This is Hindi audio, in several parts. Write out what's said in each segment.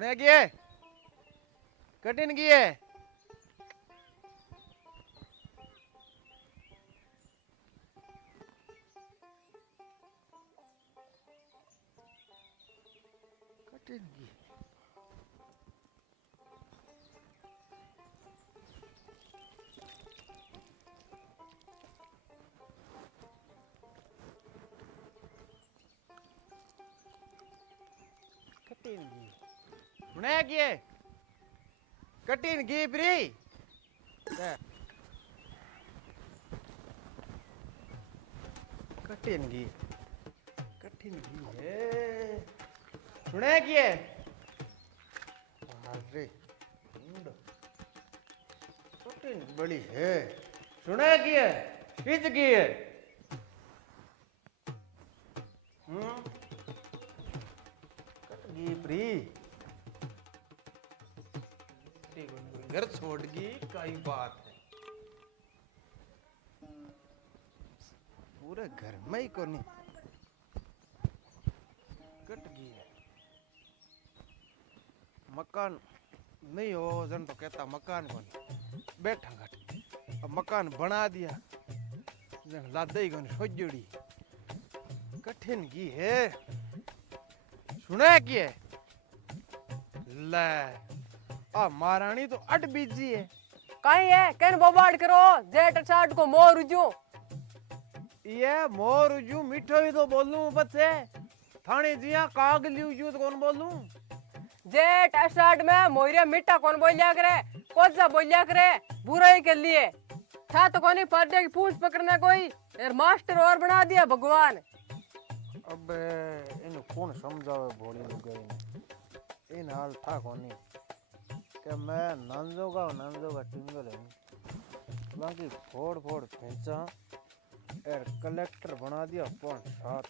सुने गिए कठिन गिए कठिन गिए कठिन गिए सुने गिए कठिन गी प्री कठिन गी है सुने गिए अरे कठिन बड़ी है सुने गिए खींच गिए कट गी प्री घर छोड़ गई कई बात है पूरे घर में ही को नहीं कट गई है मकान नहीं हो जन तो कहता मकान को नहीं बैठा घट अब मकान बना दिया जन लादे को नहीं सोजड़ी कठिन की है सुना की है ले आ महारानी तो अट बीजी है कहीं है केन बोबाड़ करो जेट चाट को मोर उजू ये मोर उजू मीठो ही तो बोलूं बच्चे थाने जिया काग लियो तो कौन बोलूं जेट चाट में मोरिया मीठा कौन बोलिया करे कोजा बोलिया करे बुराई के लिए था तो कोनी पर्दे की पूंछ पकड़ना कोई यार मास्टर और बना दिया भगवान अब इन्हें कौन समझावे भोली लुगाई ने इन हाल था कोनी कि मैं नंजोगा टिंगल है बाकी फोड़ फेंचा एर कलेक्टर बना दिया कौन साथ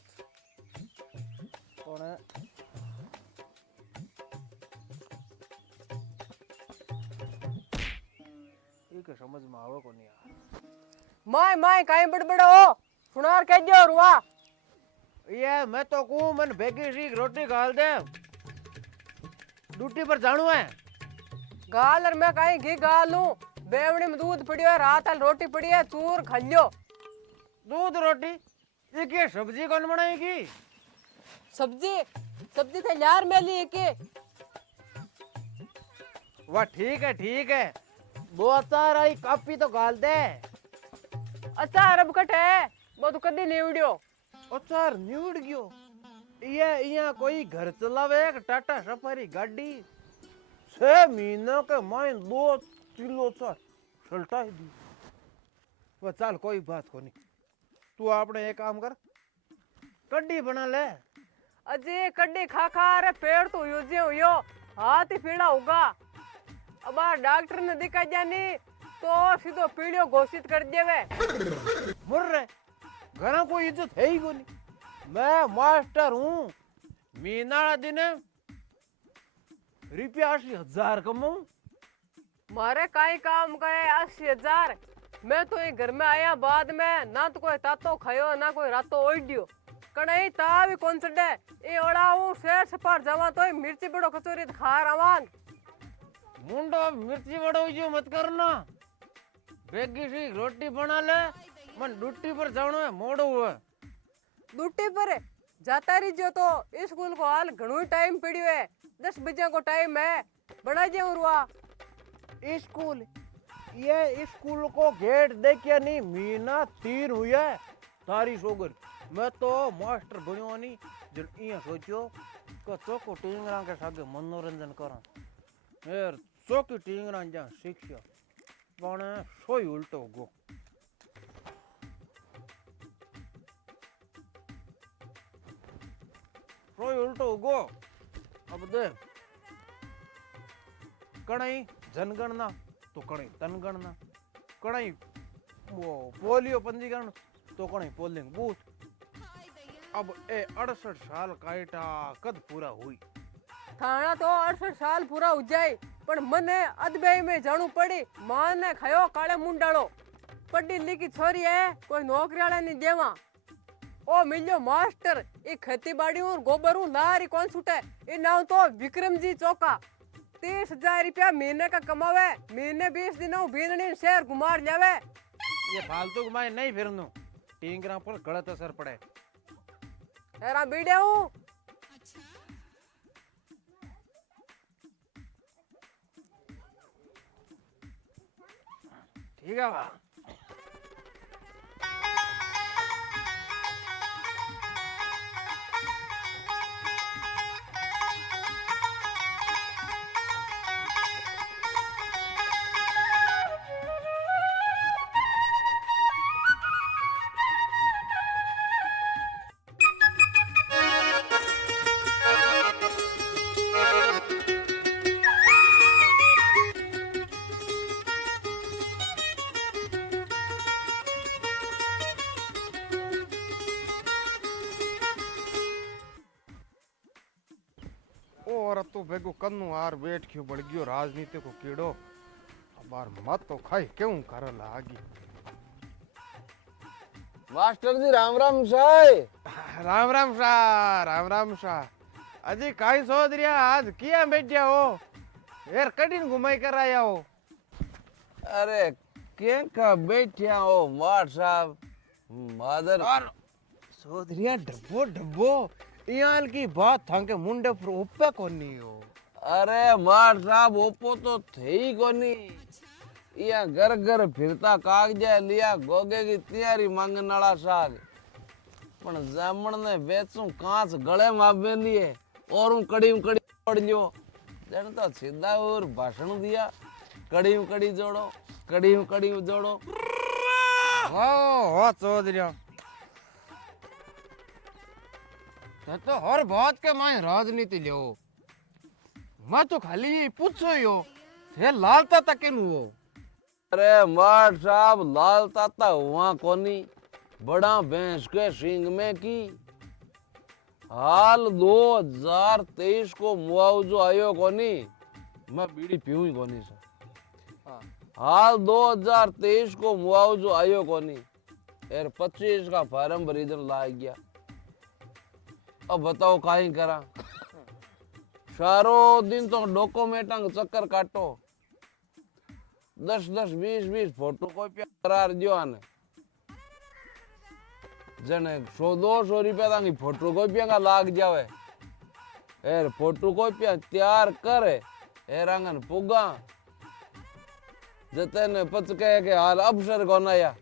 कौन है ये समझ में आवे कोनी यार माय काई बड़बड़ हो सुनार कह दियो रुआ ये मैं तो कहूं मन भेगी सी रोटी गाल दे ड्यूटी पर जाणू है गाल और मैं कहीं घी गाल लूं बेवड़ी में दूध पड़ी है रात आल रोटी पड़ी है चूर खा लियो दूध रोटी ये क्या सब्जी कौन बनाएगी सब्जी थे यार मेली के वाह ठीक है वो अचार आई कापी तो गाल दे अचार अब कट है वो तो कदी नहीं उड़ियो अचार न्यूड गयो ये यहाँ कोई घर चलावे एक टाटा सफारी गाड़ी 6 महीनों के माइन 2 किलो अचार सल्टा ही दी वो चल कोई बात को नहीं तू आपने एक काम कर कड्डी बना ले अजय कड्डी खा रे पेड़ तो हुयो हाथ ही पीड़ा होगा अब डॉक्टर ने दिखा जानी तो सीधो पीड़ियो घोषित कर देवे मुर रे घर कोई इज्जत है ही को नहीं मैं मास्टर हूँ महीना दिन रुपया 80,000 कमाऊं मारे काई काम करे 80,000 मैं तो ये घर में आया बाद में ना तो कोई तातो खायो ना कोई रातो ओढ़ियो कणई ता भी कौन सडे ए ओड़ाऊ शेर सपार जावा तो मिर्ची बड़ो कचौरी खा रवान मुंडो मिर्ची बड़ो जो मत करना बेगी सी रोटी बना ले मन ड्यूटी पर जानो है मोड़ो हुआ ड्यूटी पर जाता रही जो तो स्कूल को हाल घणो टाइम पड़ियो है 10 बजे को टाइम है बना जे उरवा स्कूल ये स्कूल को गेट देखिए नहीं महीना 3 हुआ तारी सोगर मैं तो मास्टर बनियो नहीं जन इया सोचो को चौको टिंगरा के सागे मनोरंजन करा यार चौकी टिंगरा जा शिक्षा पण सोई उल्टो गो सोई उल्टो गो अब दे कणई जनगणना तो कणई तनगणना कणई वो पोलियो पंजीकरण तो कणई पोलिंग बूथ अब ए 68 साल कायटा कद पूरा हुई थाना तो 68 साल पूरा हो जाए पण मने अदबे में जाणू पड़ी मां ने खायो काले मुंडालो पढ़ी लिखी छोरी है कोई नौकरी वाला नहीं देवा ओ मिलियो मास्टर ई खेती बाड़ी और गोबर हूँ नारी कौन छूटे ई नाम तो विक्रम जी चौका 30,000 रुपया महीने का कमावे महीने 20 दिनों बीननी शहर घुमार जावे ये फालतू घुमाए नहीं फिरनु टींगरा पर गलत असर पड़े एरा बीड़े हूँ ठीक है वाह और तो भेगो कन्नु आर बैठ क्यों बढ़ गयो राजनीति को कीड़ो अब बार मत तो खाई क्यों कर लागी मास्टर जी राम राम साहब राम राम शाह राम राम शाह अजी काई सोच रिया आज किया बैठा हो यार कठिन घुमाई कर आया हो अरे के का बैठिया हो मार साहब मादर और सोच रिया डब्बो डब्बो याल की बात था के मुंडे पर ऊपर कोनी हो अरे मार साहब ओपो तो थे ही कोनी या घर घर फिरता कागजा लिया गोगे की तैयारी मांगनाला साग पण जामण ने बेचू कांच गले मापे लिए और हूँ कड़ी पड़ लियो जन तो सीधा और भाषण दिया कड़ी जोड़ो कड़ी जोड़ो हो सोच रिया तो हर बात के माय राजनीति लियो मैं तो खाली पूछो ही हो थे लालता तक हो अरे मार साहब लाल ताता हुआ कोनी बड़ा भैंस के सिंग में की हाल 2023 को मुआवजो आयो कोनी मैं बीड़ी पीऊं ही कोनी सा हाल 2023 को मुआवजो आयो कोनी एर 25 का फार्म भरीदन ला गया अब बताओ काई करा सारो दिन तो डॉक्यूमेंट चक्कर काटो 10 20 फोटो कॉपी करार दियो आने जने 100-200 रुपया तांगी फोटो कॉपी का लाग जावे एर फोटो कॉपी तैयार करे एर आंगन पुगा जते ने पच कहे के हाल अफसर कोना या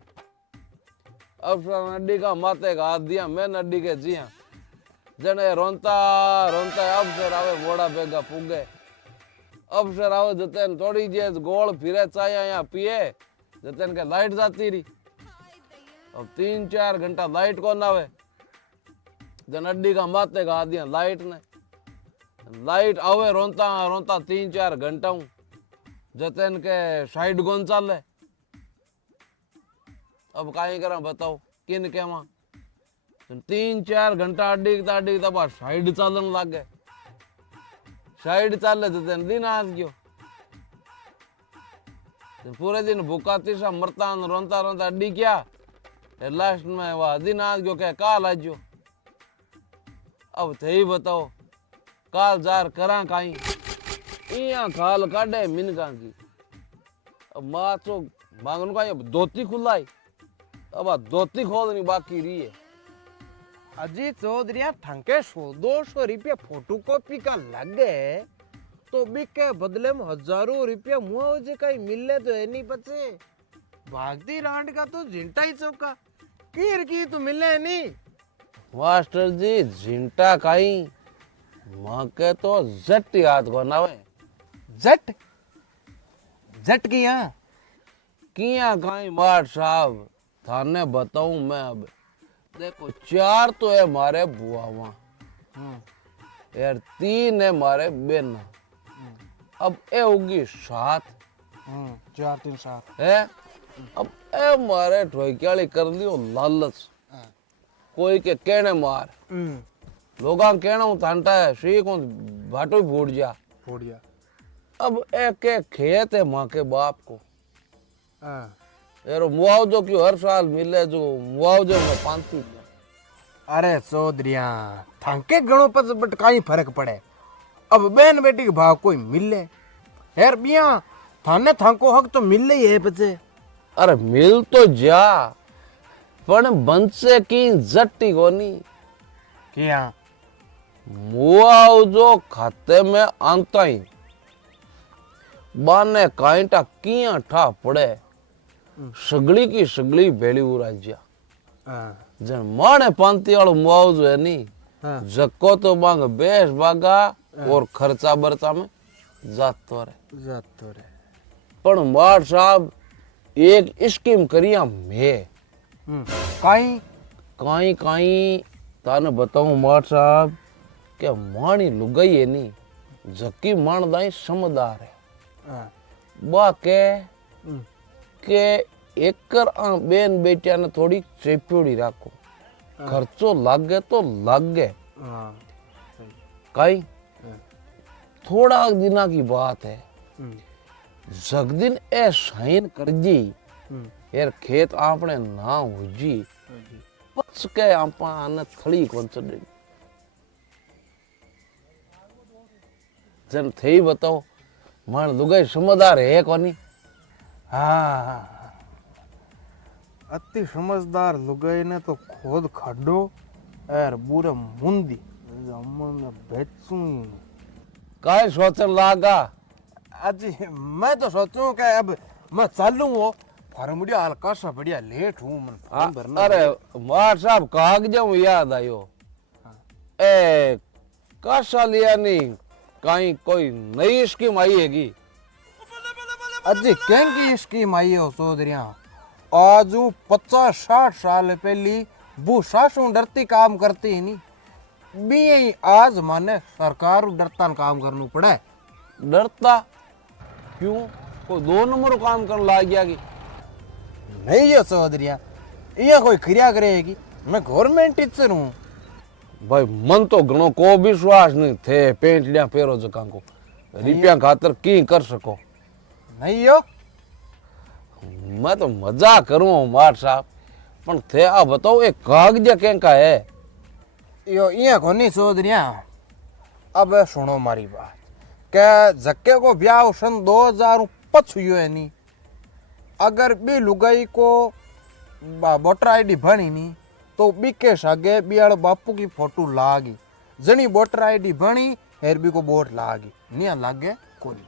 अफसर नड्डी का माथे का हाथ दिया मैं नड्डी के जिया जने रोंता अफसर आवे मोड़ा बेगा पुगे अफसर आवे जतन थोड़ी जे गोल फिरे चाया या पिए जतन के लाइट जाती रही अब 3-4 घंटा लाइट कौन आवे जन अड्डी का माते का दिया लाइट ने लाइट आवे रोंता 3-4 घंटा हूँ जतन के साइड कौन चाले अब काई करा बताओ किन के मां 3-4 घंटा अड्डी बस साइड चालन लग गए साइड चाले तो दिन आज गयो पूरे दिन भूखा तीसा मरता रोंता अड्डी क्या लास्ट में वह दिन आज गयो क्या काल आज जो अब थे ही बताओ काल जार करा काई इया खाल काटे मिनका की अब मां तो मांगन का धोती खुलाई अब धोती खोलनी बाकी रही है अजी चौधरी थंके 100-200 रुपया फोटो कॉपी का लगे तो बिके बदले में हजारों रुपया मुआवजे का ही मिले तो है नहीं बचे भागती रांड का तो झिंटा ही चौका कीर की तो मिले नहीं मास्टर जी झिंटा काई मां के तो जट याद को नावे जट जट किया काई मार साहब थाने बताऊं मैं अब देखो 4 तो है मारे बुआवा यार 3 है मारे बेना अब ए होगी 7 4 3 7 है अब ए मारे ठोक्याली कर लियो लालच कोई के कहने मार लोगा कहना हूं तांटा है सी को भाटो फूट जा अब ए के खेत है मां के बाप को यार मुआवजो क्यों हर साल मिले जो मुआवजे में 500 अरे चौधरिया थांके गणो पच बट काई फर्क पड़े। अब बहन बेटी के भाव कोई मिले हेर बिया थाने थांको हक तो मिल ही है पचे। अरे मिल तो जा पण बनसे की जट्टी कोनी क्या मुआवजो खाते में आंता ही बाने कांटा किया ठा पड़े सगली की सगली भेली उराज्या जन माने पांती वालो मुआवजो है नी जको तो बांग बेस बागा और खर्चा बर्चा में जातो रे पण मार साहब एक स्कीम करिया मैं काई काई काई ताने बताऊं मार साहब के मानी लुगाई है नी जकी मानदाई समझदार है बा के एकर आ बेन बेटिया ने थोड़ी चेप्योड़ी राखो खर्चो लागे तो लागे काई थोड़ा दिना की बात है जगदिन ए साइन कर जी यार खेत आपने ना हो जी पच के आपा आने थड़ी कौन चढ़ी जन थे बताओ मान लुगाई समझदार है कोनी हाँ अति समझदार लुगाई ने तो खुद खड्डो और बुरे मुंदी अम्मा बेचू काय सोचन लागा अजी मैं तो सोचूं कि अब मैं चालू वो फॉर्मूलिया हल्का सा बढ़िया लेट हूँ मन फॉर्म भरना। अरे मार साहब कागजों में याद आयो ए कासा लिया नहीं कहीं कोई नई स्कीम आई हैगी अजी कहीं की स्कीम आई हो चौधरिया आज 50-60 साल पहली वो सासू डरती काम करती ही नहीं भी यही आज माने सरकार डरता काम करना पड़े डरता क्यों कोई 2 नंबर काम करने लग गया कि नहीं है चौधरिया ये कोई क्रिया करेगी मैं गवर्नमेंट टीचर हूँ भाई मन तो घणो को विश्वास नहीं थे पेंटलिया पेरो जका को रुपया खातर की कर सको नहीं हो मैं तो मजाक करूं मार साहब पण थे आ बताओ एक कागज के का है यो ये कोनी चौधरिया अब सुनो मारी बात के जक्के को ब्याह सन 2005 हुयो है नी अगर बी लुगाई को वोटर आईडी बनी नी तो बीके सागे बियाड़ बापू की फोटो लागी जनी वोटर आईडी बनी हेर बी को वोट लागी निया लागे कोनी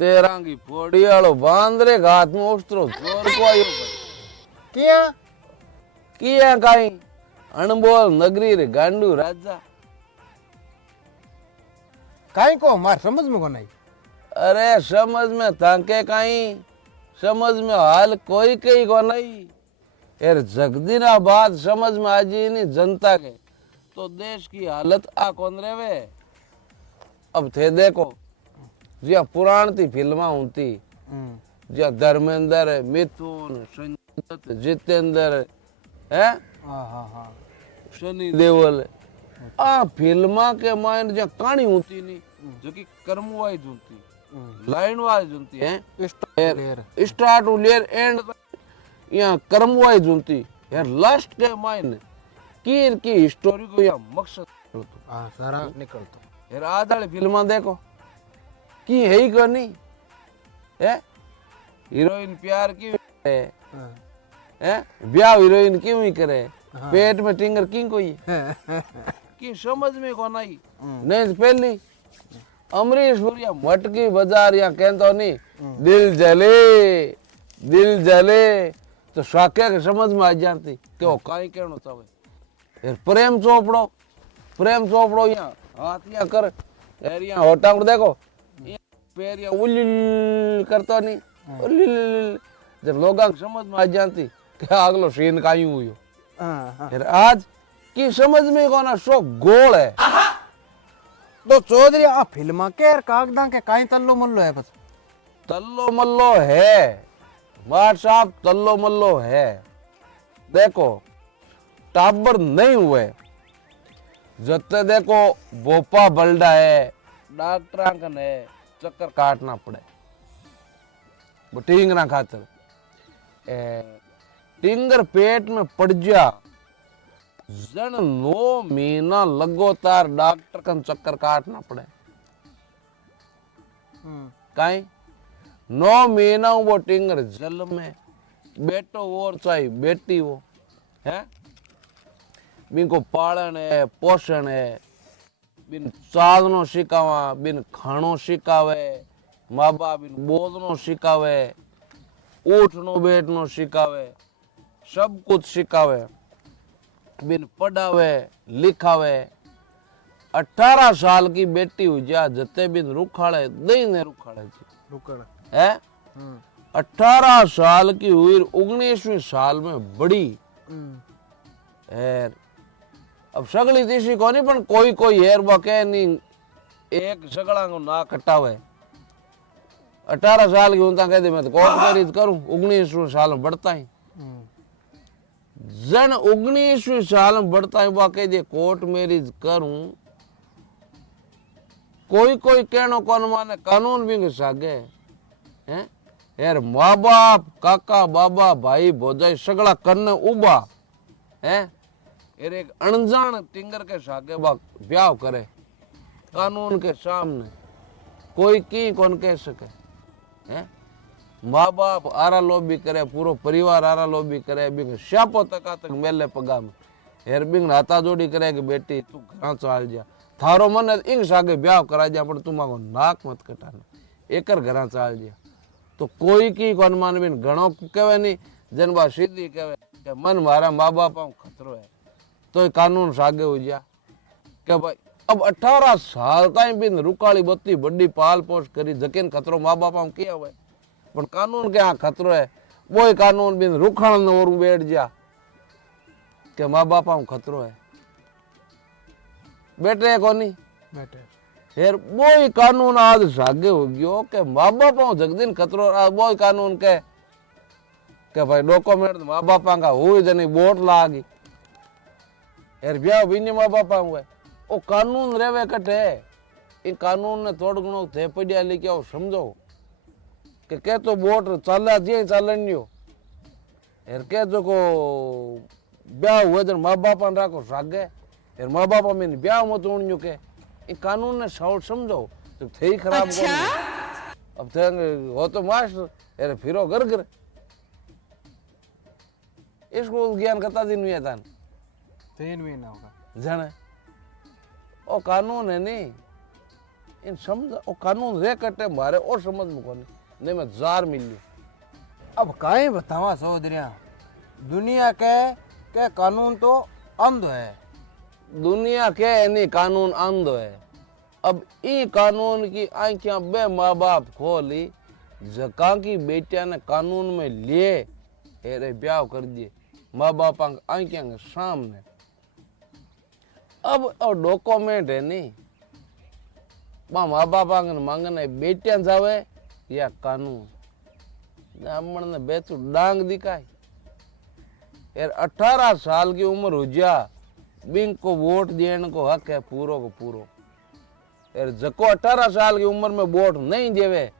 तेरा की पोड़ी वालो बांदरे हाथ में उस्तरो जोर को आयो भाई क्या किया काई अनबोल नगरी रे गांडू राजा काई को मार समझ में को नहीं अरे समझ में ताके काई समझ में हाल कोई कई को नहीं यार जगदीना बात समझ में आ जी नहीं जनता के तो देश की हालत आ कौन रेवे अब थे देखो जिया पुराण थी फिल्मा होती जिया धर्मेंद्र मिथुन संजय दत्त जितेंद्र है सनी देओल आ फिल्मा के मायने जो कहानी होती नहीं जो कि कर्म वाइज होती लाइन वाइज होती है स्टार्ट लेयर एंड यहाँ कर्म वाइज होती यार लास्ट के मायने की स्टोरी को यहाँ मकसद सारा निकल तो यार आधार फिल्मा देखो की है ही करनी है हीरोइन प्यार की है ब्याह हीरोइन क्यों ही करे पेट में टिंगर किंग कोई की समझ में कौन आई नहीं तो पहली अमरीश पुरिया मटकी बाजार या कहता नहीं दिल जले तो शाक्या के समझ में आ जाती कि वो काई कहना चाहे यार प्रेम चोपड़ो यहाँ हाथ यहाँ कर यार यहाँ होटा देखो पैर यहाँ उल करता नहीं उल जब लोग समझ में आ जाती क्या अगलो सीन काई हुई यार आज की समझ में कौन शो गोल है तो चौधरी आ फिल्मा के कागदा के काई तल्लो मल्लो है बस तल्लो मल्लो है मार साहब तल्लो मल्लो है देखो टाबर नहीं हुए जते देखो बोपा बल्डा है डॉक्टर कन है चक्कर काटना पड़े टिंगरा खातर टिंगर पेट में पड़ जा जन 9 महीना लगातार डॉक्टर का चक्कर काटना पड़े। काई 9 महीना वो टिंगर जल में बेटो और चाहे बेटी हो है, बिन को पालन है पोषण है, बिन चालनो शिकावा, बिन खानो शिकावे, माँ बाप बिन बोलनो शिकावे, उठनो बैठनो शिकावे, सब कुछ शिकावे, बिन पढ़ावे लिखावे। 18 साल की बेटी हो जा जते बिन रुखाड़े दई ने रुखाड़े रुकड़ है। 18 साल की हुई 19वीं साल में बड़ी है। अब सगली तीसरी कोनी पण कोई कोई हेर बके नहीं एक सगला को ना कटावे। 18 साल की उनता कहते मैं तो कोर्ट मैरिज करूं 19वीं साल में बढ़ता ही जन 19वीं साल में बढ़ता है वाकई जे कोर्ट मैरिज करूं कोई कोई कहनो कौन माने कानून भी सागे हैं यार माँ बाप काका बाबा भाई भौजाई सगला करने उबा है यार एक अनजान टिंगर के सागे ब्याह करे कानून के सामने कोई की कौन कह सके हैं। माँ बाप आरा लोबी करे पूरो परिवार आरा लोबी करे बिंग श्यापो तक मेले पगा में हेर बिंग हाथा जोड़ी करे कि बेटी तू घर चाल जा थारो मन इंग सागे ब्याह करा जा पर तुम नाक मत कटाना एकर घर चाल जा तो कोई की कौन मान बिन घणो कहे नहीं जन बा सीधी कहे कि मन मारा माँ बाप खतरो है तो कानून सागे हो जा के भाई अब 18 साल ताई बिन रुकाली बत्ती बड़ी पाल पोष करी जकीन खतरो माँ बाप किया हुआ पर कानून के यहाँ खतरो है वो कानून बिन रुखाण न और बैठ जा के माँ बाप खतरो है बेटे कोनी बेटे फिर वो कानून आज सागे हो गयो के माँ बाप जगदीन खतरो वो कानून के भाई डॉक्यूमेंट माँ बाप का हुई जनी वोट लागी यार ब्याह भी नहीं माँ बाप हुए ओ कानून रेवे कटे इन कानून ने थोड़ घणो थे पड़िया लेके आओ समझो के तो वोट चाला जे चालनियो यार के जो को ब्याह हुए जन माँ बाप राखो सागे यार माँ बाप में ब्याह मत उणियो के इन कानून ने साउट समझो तो थे खराब अच्छा? अब थे हो तो मास्टर यार फिरो घर घर इसको ज्ञान कता दिन हुआ था 3 महीना होगा जाने ओ कानून है नहीं इन समझ ओ कानून रे कटे मारे और समझ में कोनी नहीं मैं जार मिलियो अब काई बतावा सहोदरिया दुनिया के कानून तो अंध है दुनिया के नहीं कानून अंध है। अब ई कानून की आंखियां बे माँ बाप खोली जका की बेटिया ने कानून में लिए हेरे ब्याह कर दिए माँ बाप आंखियां के सामने। अब डॉक्यूमेंट है नहीं माँ बाप मांगने बेटियां जावे या कानून हमण ने बेचू डांग दिखाई यार 18 साल की उम्र हो जा बिंग को वोट देने को हक है पूरो को पूरो यार जको 18 साल की उम्र में वोट नहीं देवे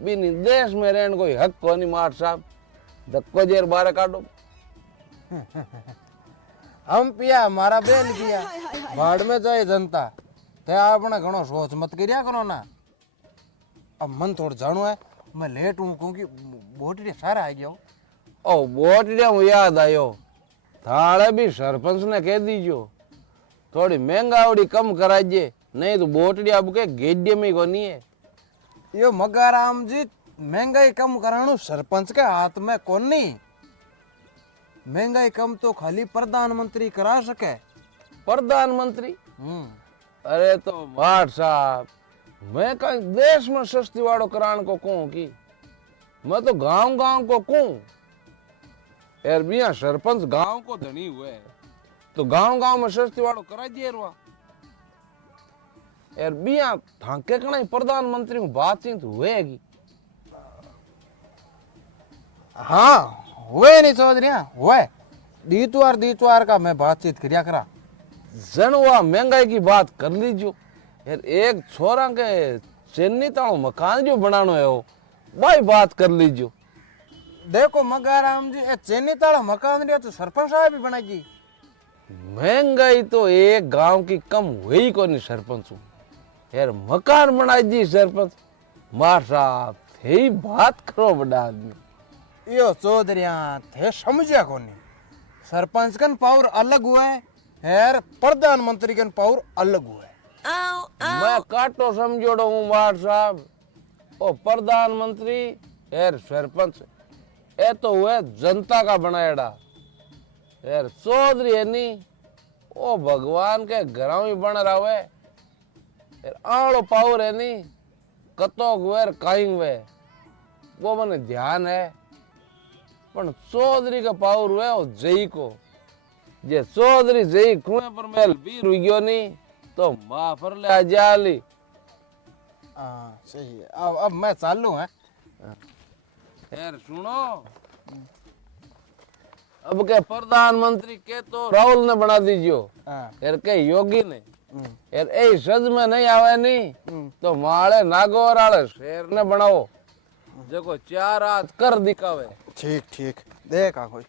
बिन देश में रहने कोई हक को नहीं मार साहब धक्को जेर बारे काटो हम पिया मारा बेन पिया भाड़ में जाए जनता ते आपने घणो सोच मत करिया करो ना। अब मन थोड़ा जानो है मैं लेट हूँ क्योंकि बोटड़ी सारा आ गया ओ बोटड़िया याद आयो थाले भी सरपंच ने कह दीजो थोड़ी महंगावड़ी कम कराइए नहीं तो बोटड़िया अब के गेड्डे में को नहीं है। यो मगाराम जी महंगाई कम करानो सरपंच के हाथ में कौन नहीं महंगाई कम तो खाली प्रधानमंत्री करा सके। प्रधानमंत्री अरे तो मार साहब मैं कहीं देश में सस्ती वाड़ो करान को कहूं की मैं तो गांव गांव को कहूं यार बिया सरपंच गांव को धनी हुए तो गांव गांव में सस्ती वाड़ो करा दिए रुआ यार बिया थाके कना प्रधानमंत्री को बातचीत हुएगी। हाँ हुए नहीं चौधरिया हुए दीतवार का मैं बातचीत करिया करा जन हुआ महंगाई की बात कर लीजियो यार एक छोरा के चेन्नई तालो मकान जो बनानो है वो भाई बात कर लीजियो। देखो मगाराम जी चेन्नई तालो मकान लिया तो सरपंच साहब भी बनाएगी महंगाई तो एक गांव की कम हुई को नहीं सरपंच हूँ यार मकान बनाई दी सरपंच मार साहब थे बात करो बड़ा आदमी यो चौधरिया थे समझा कोनी सरपंच कन पावर अलग हुआ है यार प्रधानमंत्री कन पावर अलग हुआ है। मैं काटो समझोड़ो हूँ मार साहब ओ प्रधानमंत्री यार सरपंच ये तो हुए जनता का बनाएड़ा यार चौधरी है नी ओ भगवान के घरों ही बन रहा है यार आड़ो पावर है नी कतो गुएर काइंग वे वो मने ध्यान है पण चौधरी का पावर हुए ओ जई को जे चौधरी जई कुएं पर मेल भी रुई गयो नी तो मां पर ले आ जाली हाँ सही है। अब मैं चालू है। यार सुनो अब के प्रधानमंत्री के तो राहुल ने बना दीजियो हाँ। यार के योगी ने यार ए सज में नहीं आवे नहीं तो माले नागौर वाले शेर ने बनाओ देखो चार हाथ कर दिखावे ठीक ठीक देखा कोई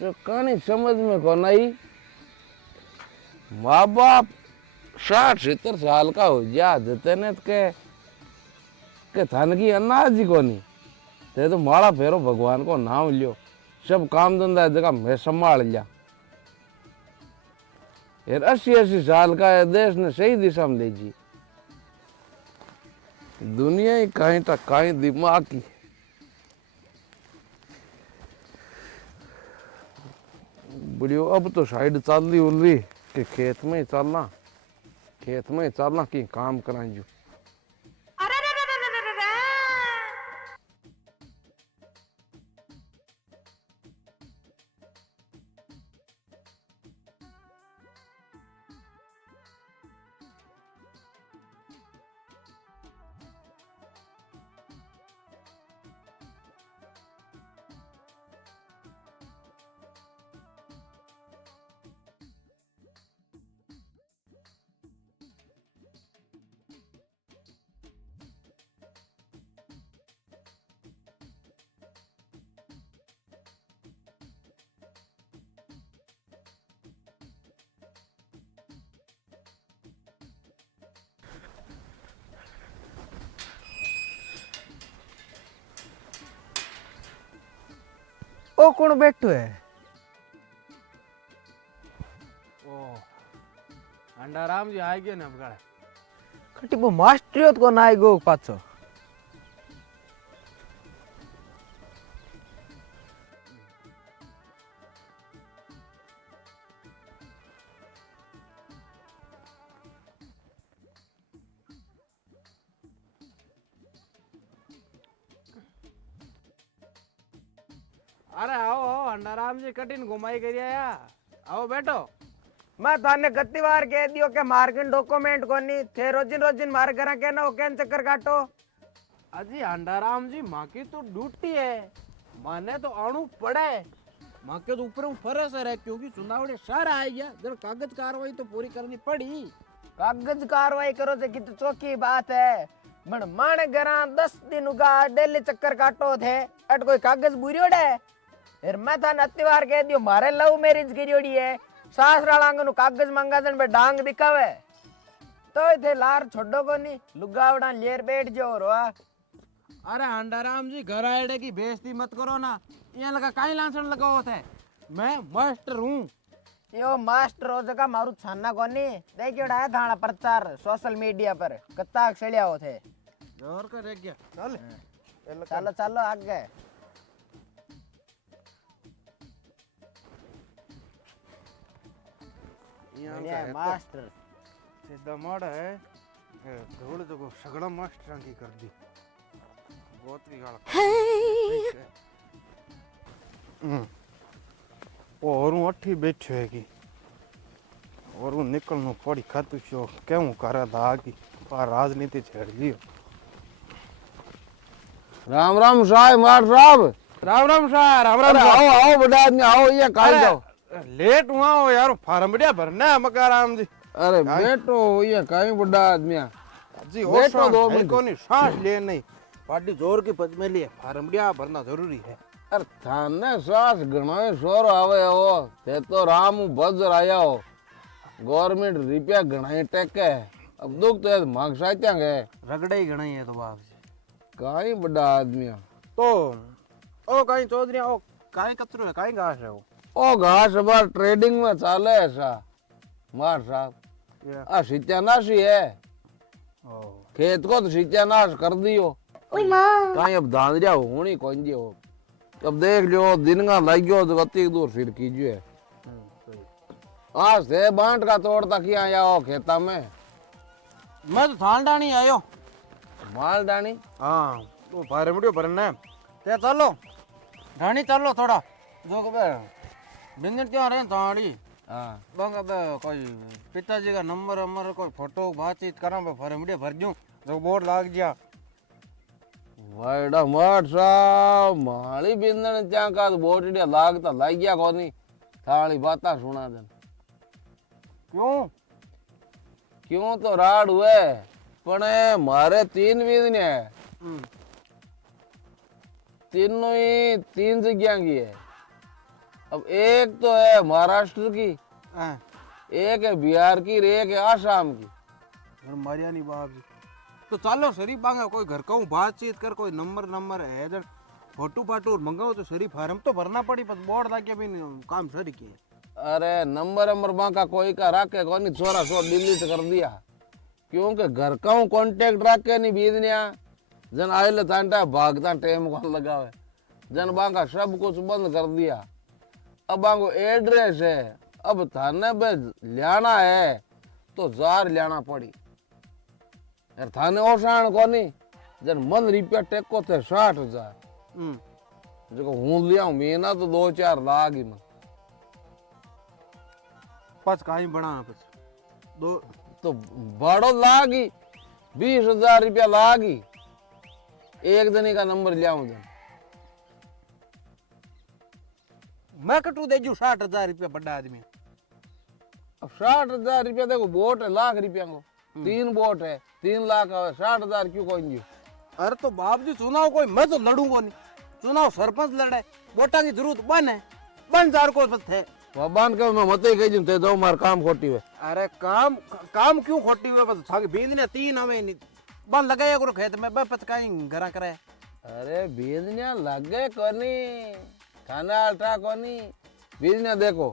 तो कहानी समझ में को नहीं माँ बाप 60-70 साल का हो जा देते ने के थान की अनाज ही को नहीं ते तो माड़ा फेरो भगवान को नाम लियो सब काम धंधा जगह मैं संभाल लिया यार 80-80 साल का है देश ने सही दिशा में ले जी दुनिया ही कहीं तक कहीं दिमाग की बढ़ियो अब तो साइड चल रही उल रही कि खेत में ही चलना कि काम कराएं जो ओ कौन बैठो है? ओ अंडाराम जी आ गए ने अब गाड़े खटी वो मास्टरियो को ना आई गो पाछो। अरे आओ आओ अंडाराम जी कटिन घुमाई करी आया आओ बैठो मैं थाने गत्ती बार कह दियो के मार्किन डॉक्यूमेंट कोनी थे रोजिन मार करा के ना केन चक्कर काटो। अजी अंडाराम जी माँ की तो ड्यूटी है माने तो अणु पड़े माँ के तो ऊपर फरे से रहे क्योंकि चुनावड़ी सारा आ गया जरा कागज कार्रवाई तो पूरी करनी पड़ी। कागज कार्रवाई करो से कितनी चौकी बात है बण माने गरा 10 दिन उगा डेली चक्कर काटो थे अट कोई कागज बुरियोड़ है फिर मैं थाने अत्तिवार कह दियो मारे लव मैरिज करियोड़ी है सासरालांग नु कागज मंगाजन पे डांग दिखावे तो थे लार छोड़ो को नहीं लुगावड़ा लेर बैठ जाओ रो। अरे अंडाराम जी घर आएड़े की बेइज्जती मत करो ना यहाँ लगा काई लांछन लगाओ थे मैं मास्टर हूँ। यो मास्टर हो जगह मारू छाना कोनी देखियोड़ा है थाना प्रचार सोशल मीडिया पर कत्ता अक्षलिया हो थे और का रह गया चल चलो चलो आगे यहाँ मास्टर सीधा माड़ा है धूल जो सगड़ा मास्टर की कर दी बहुत ही गाल और हूँ अठी बैठो है की और हूँ निकलनो पड़ी खातू छो क्यों करा था की पर राजनीति छेड़ लियो। राम राम साहब मार साहब राम राम साहब राम अरे राम आओ आओ बड़ा आदमी आओ ये काल जाओ लेट हुआ हो यार फार्म बढ़िया भरना है मकाराम जी। अरे बैठो ये काई बड़ा आदमी जी बैठो दो मेरे मिनट। को नहीं सांस ले नहीं पार्टी जोर की पद में लिए फार्म बढ़िया भरना जरूरी है। अरे थाने सास घणो शोर आवे हो ते तो राम भज आया हो गवर्नमेंट रुपया घणा टेके अब दुख तो है मांग सात्या गए रगड़े ही घणा ही है तो बाप जी काई बड़ा आदमी है। तो ओ कहीं चौधरी ओ कहीं कचरो है कहीं घास है वो ओ घास बार ट्रेडिंग में चाले ऐसा मार साहब ये आ सत्यानाशी है ओ खेत को तो सत्यानाश कर दियो कहीं अब धांधरिया होनी कौन जी हो अब देख लो दिन का लग्यो तो अति दूर फिर कीजिए सही आज से बांट का तोड़ तक ही आया हो खेता में मैं तो थांडा नहीं आयो माल डानी हाँ तो भारे मुड़ियो भरना ते चलो ढाणी चलो थोड़ा जो के बिंदर क्या रहे थाड़ी हाँ बंग अब कोई पिताजी का नंबर कोई फोटो बातचीत करा भारे मुड़ियो भर दूं जो बोर्ड लाग गया वाइडा मठ साहब माली बिंदन त्या का बोटिया लागता लाग गया कोनी थाली बाता सुना दे क्यों क्यों तो राड हुए पण मारे 3 बिजने है तीनों ही 3 जगह की है अब एक तो है महाराष्ट्र की हाँ एक है बिहार की और एक है आसाम की मारिया नहीं बाप जी तो चलो शरीफ बांगा कोई घर का बातचीत कर कोई नंबर है इधर फोटो फाटो मंगाओ तो शरीफ फार्म तो भरना पड़ी पर बोर्ड लाके भी काम सही किए अरे नंबर बांका कोई का राखे कोनी छोरा सो डिलीट कर दिया क्योंकि घर का कांटेक्ट राखे नहीं बीजनिया जन आयल तांटा भागता टाइम को लगावे जन बांका सब कुछ बंद कर दिया अब बांको एड्रेस है अब थाने पे लियाना है तो जार लियाना पड़ी यार थाने ओसाण कोनी जन मन रुपया टेको थे 60,000 जो हूं लिया महीना तो 2-4 लाख ही में पच कहीं बनाना पच दो तो बड़ो लागी 20,000 रुपया लागी एक दिन का नंबर लिया हूं मैं कटू दे जू 60,000 रुपया बड़ा आदमी अब 60,000 रुपया देखो बोट है लाख रुपया को 3 बोट है 3 लाख है 60,000 क्यों कोई अरे तो बाप जी चुनाव कोई मैं तो लड़ूंगा नहीं चुनाव सरपंच लड़े वोटा की जरूरत बन है बन जार को बस थे भगवान के मैं मत ही कही ते दो मार काम खोटी हुए अरे काम क्यों खोटी हुए बस थाके बीज ने 3 हमें नहीं बन लगाया करो खेत में बस कहीं घरा करे अरे बीजनिया लगे कोनी खाना आटा कोनी बीजनिया देखो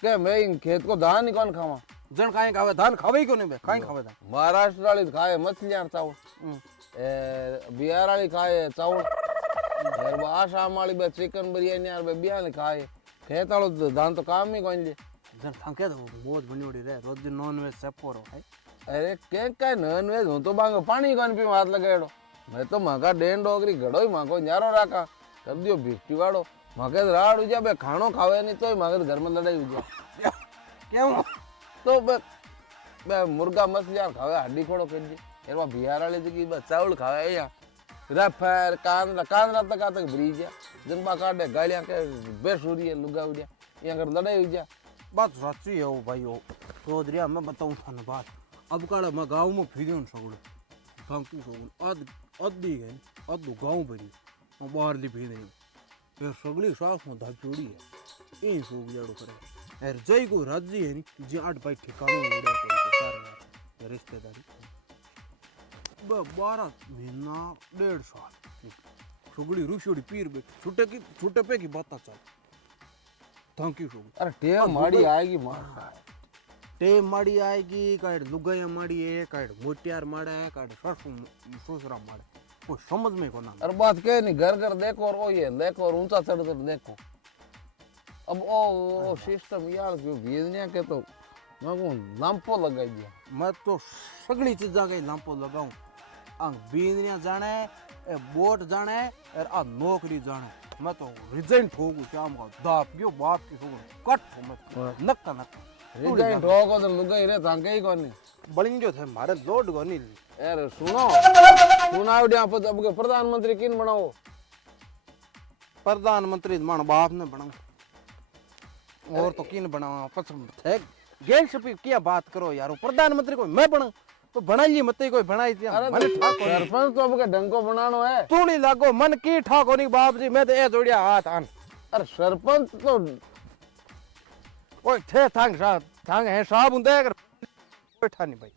के मैं इन खेत को धान ही कौन खावा जन कहीं खावे धान खावे ही क्यों नहीं बे कहीं खावे धान महाराष्ट्र वाली खाए मछलियां चावल बिहार वाली खाए चावल और आसाम वाली बे चिकन बिरयानी और बे बियान खाए खेत वालो धान तो काम ही कोई जन थके तो बहुत बनी उड़ी रे रोज नॉन वेज सब पोरो है अरे के का नॉन वेज हूं तो बांग पानी कौन पी हाथ लगाएड़ो मैं तो माका डेन डोगरी घड़ो ही माको न्यारो राखा कर दियो भिष्टी वाड़ो माके राड़ हो जा बे खानो खावे नहीं तो माके घर में लड़ाई हो जा क्यों तो बे मुर्गा मछली खावे हड्डी खोड़ो कर दी यार बिहार वाले की बस चावल खावे या रफर कांदरा तक ब्रिज है जनबा काटे गालियां के बेसुरी है लुगा उड़िया यहाँ कर लड़ाई हो जा बात सच्ची है वो भाई वो चौधरी मैं बताऊं थाने बात अब काड़ा मैं गांव में फिरियो न सगुड़ थंकी सगुड़ अद्दी गई अद्दू गांव भरी मैं बाहर ली फिर फिर सगली साफ में धचोड़ी है यही सूख जाड़ो करे यार जय को राज्य है नहीं जी 8 भाई ठिकाने उड़ा के सारे रिश्तेदारी 12 महीना 1.5 साल सगली रुशियोड़ी पीर बे छुटे पे की बात चल थैंक यू अरे टेम माड़ी आएगी मार टेम माड़ी आएगी काट लुगाया माड़ी है काट मोटियार माड़ा है काट ससुरा माड़ा वो समझ में को ना अरे बात कह नहीं घर घर देखो और वो ये देखो और ऊंचा चढ़ कर देखो अब ओ सिस्टम यार क्यों भेजने के तो मैं को लांपो लगा दिया मैं तो सगली चीजा के लांपो लगाऊं अंग बीनिया जाने ए बोट जाने और आ नौकरी जाने मैं तो रिजाइन ठोकू शाम का दाप गयो बाप की ठोकू कट मैं नक्का नक्का रिजाइन ठोको तो लुगा ही रे तांके ही कोनी बलिंगो थे मारे लोड गोनी यार सुनाओ दिया पर अब के प्रधानमंत्री किन बनाओ प्रधानमंत्री मान बाप ने बनाओ और तो किन बनाओ पसंद थे गेल छपी क्या बात करो यार प्रधानमंत्री को मैं बना तो बनाई मत कोई बनाई थी अरे मन ठाक कोनी। सरपंच तो अब के ढंग को बनानो है। तू नहीं लागो मन की ठाक होनी बाप जी मैं तो ए जोड़िया हाथ आन अरे सरपंच तो ओए थे थांग है साहब उन्दे कर बैठा नहीं भाई